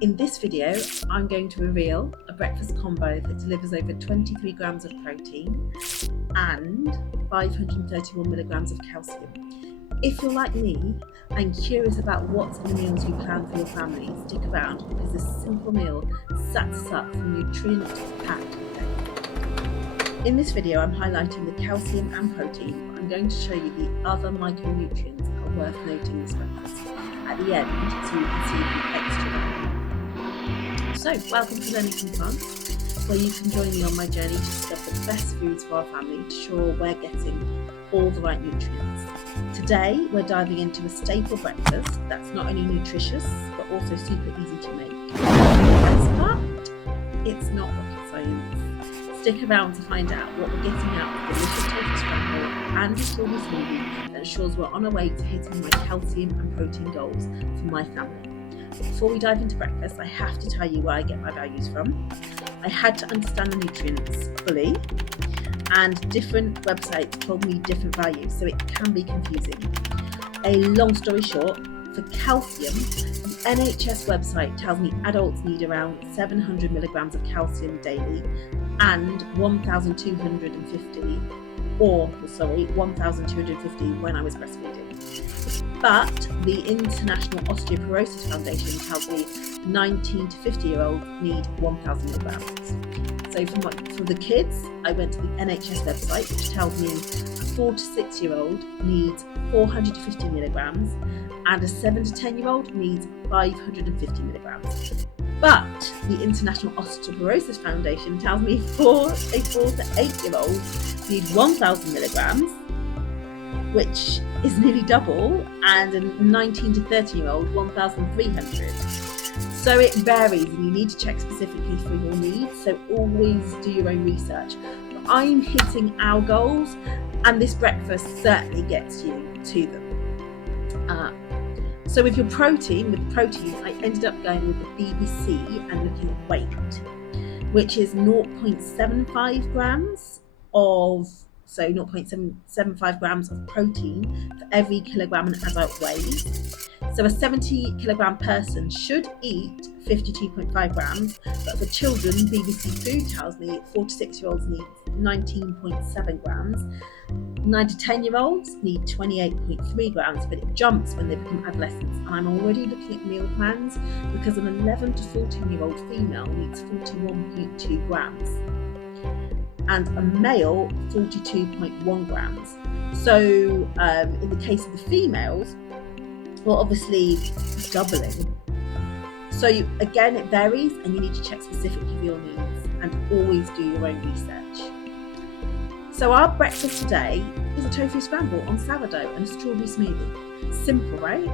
In this video, I'm going to reveal a breakfast combo that delivers over 23 grams of protein and 531 milligrams of calcium. If you're like me and curious about what's in the meals you plan for your family, stick around because this simple meal sets us up for a nutrient-packed day. In this video, I'm highlighting the calcium and protein, but I'm going to show you the other micronutrients that are worth noting this breakfast at the end so you can see the extra value. So, welcome to Learning from Plants, where you can join me on my journey to discover the best foods for our family to ensure we're getting all the right nutrients. Today, we're diving into a staple breakfast that's not only nutritious, but also super easy to make. But it's not rocket science. Stick around to find out what we're getting out of the delicious tofu scramble and a strawberry smoothie that ensures we're on our way to hitting my calcium and protein goals for my family. Before we dive into breakfast, I have to tell you where I get my values from. I had to understand the nutrients fully, and different websites told me different values, so it can be confusing. A long story short, for calcium, the NHS website tells me adults need around 700 milligrams of calcium daily and 1,250 when I was breastfeeding. But the International Osteoporosis Foundation tells me 19 to 50-year-olds need 1,000 milligrams. So for the kids, I went to the NHS website, which tells me a 4 to 6-year-old needs 450 milligrams and a 7 to 10-year-old needs 550 milligrams. But the International Osteoporosis Foundation tells me a 4 to 8-year-old need 1,000 milligrams, which is nearly double, and a 19 to 30-year-old 1,300. So it varies, and you need to check specifically for your needs, so always do your own research. But I'm hitting our goals, and this breakfast certainly gets you to them. So with protein, I ended up going with the BBC and looking at weight, which is 0.75 grams of 0.75 grams of protein for every kilogram an adult weighs. So a 70 kilogram person should eat 52.5 grams, but for children, BBC Food tells me 4 to 6-year-olds need 19.7 grams, 9 to 10-year-olds need 28.3 grams, but it jumps when they become adolescents. And I'm already looking at meal plans because an 11 to 14-year-old female needs 41.2 grams. And a male 42.1 grams. So in the case of the females, well, obviously doubling. So again, it varies, and you need to check specifically for your needs and always do your own research. So our breakfast today is a tofu scramble on sourdough and a strawberry smoothie. Simple, right?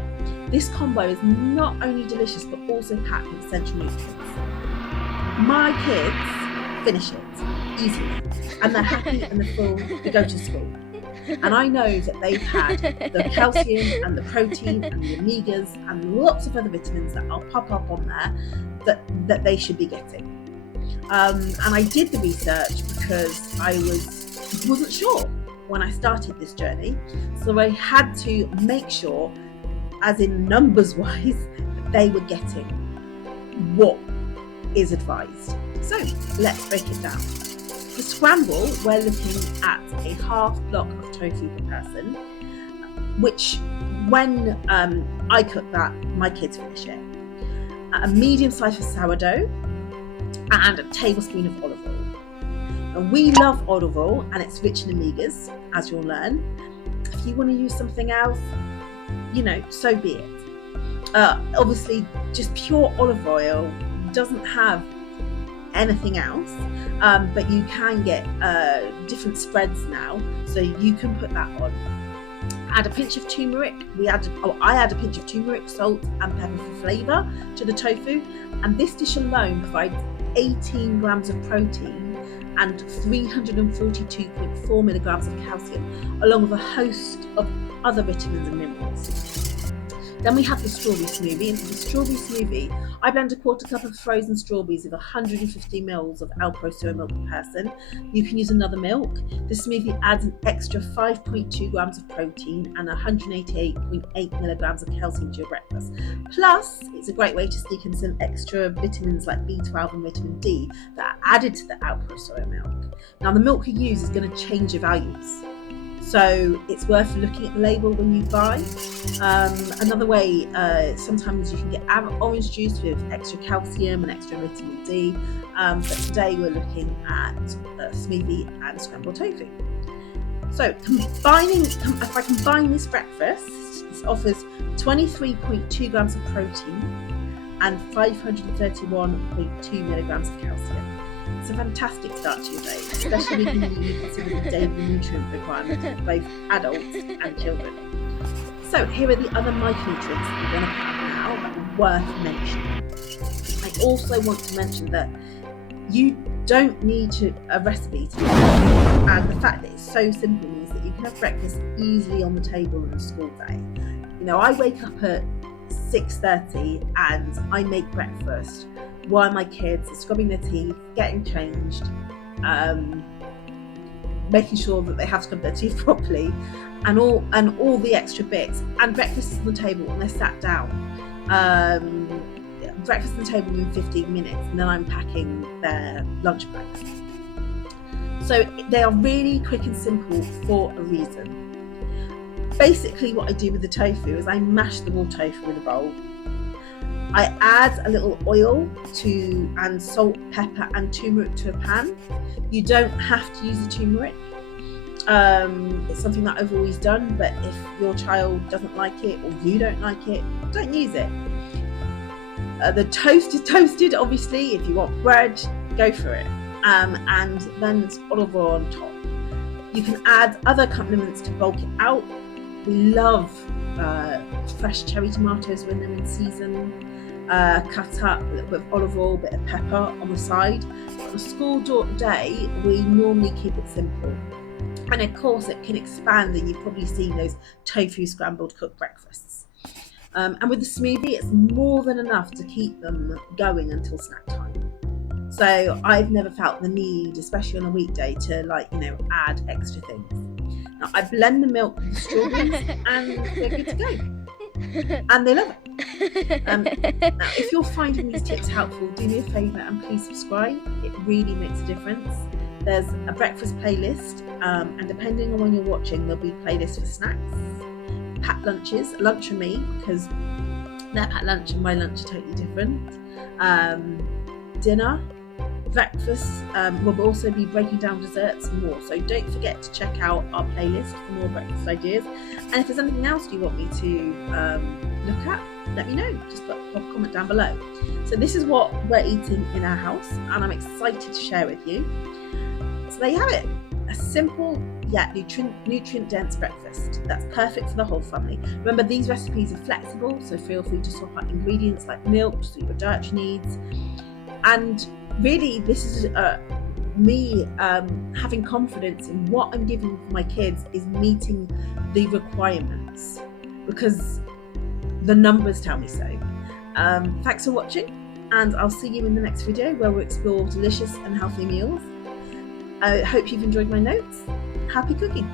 This combo is not only delicious, but also packed with essential nutrients. My kids finish it easily, and they're happy and they're full to go to school. And I know that they've had the calcium and the protein and the omegas and lots of other vitamins that I'll pop up on there that they should be getting. And I did the research because I wasn't sure when I started this journey, so I had to make sure, as in numbers wise, that they were getting what is advised. So let's break it down. For scramble, we're looking at a half block of tofu per person, which when I cook that, my kids finish it. A medium size for sourdough and a tablespoon of olive oil. And we love olive oil, and it's rich in omegas, as you'll learn. If you want to use something else, so be it. Obviously, just pure olive oil doesn't have anything else, but you can get different spreads now, so you can put that on. Add a pinch of turmeric. I add a pinch of turmeric, salt and pepper for flavour to the tofu, and this dish alone provides 18 grams of protein and 342.4 milligrams of calcium, along with a host of other vitamins and minerals. Then we have the strawberry smoothie, and for the strawberry smoothie, I blend a quarter cup of frozen strawberries with 150 ml of Alpro soy milk per person. You can use another milk. The smoothie adds an extra 5.2 grams of protein and 188.8 milligrams of calcium to your breakfast. Plus, it's a great way to sneak in some extra vitamins like B12 and vitamin D that are added to the Alpro soy milk. Now, the milk you use is going to change your values, so it's worth looking at the label when you buy. Another way, sometimes you can get orange juice with extra calcium and extra vitamin D, but today we're looking at smoothie and scrambled tofu. So if I combine this breakfast, this offers 23.2 grams of protein and 531.2 milligrams of calcium. It's a fantastic start to your day, especially when you consider the daily nutrient requirements of both adults and children. So here are the other micronutrients that we're going to have now that are worth mentioning. I also want to mention that you don't need a recipe to make it, and the fact that it's so simple means that you can have breakfast easily on the table on a school day. You know, I wake up at 6:30 and I make breakfast while my kids are scrubbing their teeth, getting changed, making sure that they have scrubbed their teeth properly, and all the extra bits. And breakfast is on the table when they're sat down. Breakfast on the table in 15 minutes, and then I'm packing their lunch bags. So they are really quick and simple for a reason. Basically, what I do with the tofu is I mash the raw tofu in a bowl. I add a little oil and salt, pepper and turmeric to a pan. You don't have to use the turmeric. It's something that I've always done, but if your child doesn't like it or you don't like it, don't use it. The toast is toasted, obviously. If you want bread, go for it. And then it's olive oil on top. You can add other accompaniments to bulk it out. We love fresh cherry tomatoes when they're in season. Cut up a little bit of olive oil, a bit of pepper on the side. But on a school day, we normally keep it simple. And of course, it can expand, and you've probably seen those tofu scrambled cooked breakfasts. And with the smoothie, it's more than enough to keep them going until snack time. So I've never felt the need, especially on a weekday, to add extra things. Now I blend the milk with the strawberries, and they're good to go. And they love it. Now, if you're finding these tips helpful, do me a favour and please subscribe. It really makes a difference. There's a breakfast playlist, and depending on when you're watching, there'll be playlists for snacks, packed lunches, lunch for me, because their packed lunch and my lunch are totally different, dinner, breakfast. We'll also be breaking down desserts and more, so don't forget to check out our playlist for more breakfast ideas. And if there's anything else you want me to look at, let me know. Just pop a comment down below. So this is what we're eating in our house, and I'm excited to share with you. So there you have it, a simple yet nutrient dense breakfast that's perfect for the whole family. Remember, these recipes are flexible, so feel free to swap out ingredients like milk to suit your dietary needs. And really, this is me having confidence in what I'm giving for my kids is meeting the requirements, because the numbers tell me so. Thanks for watching, and I'll see you in the next video where we'll explore delicious and healthy meals. I hope you've enjoyed my notes. Happy cooking!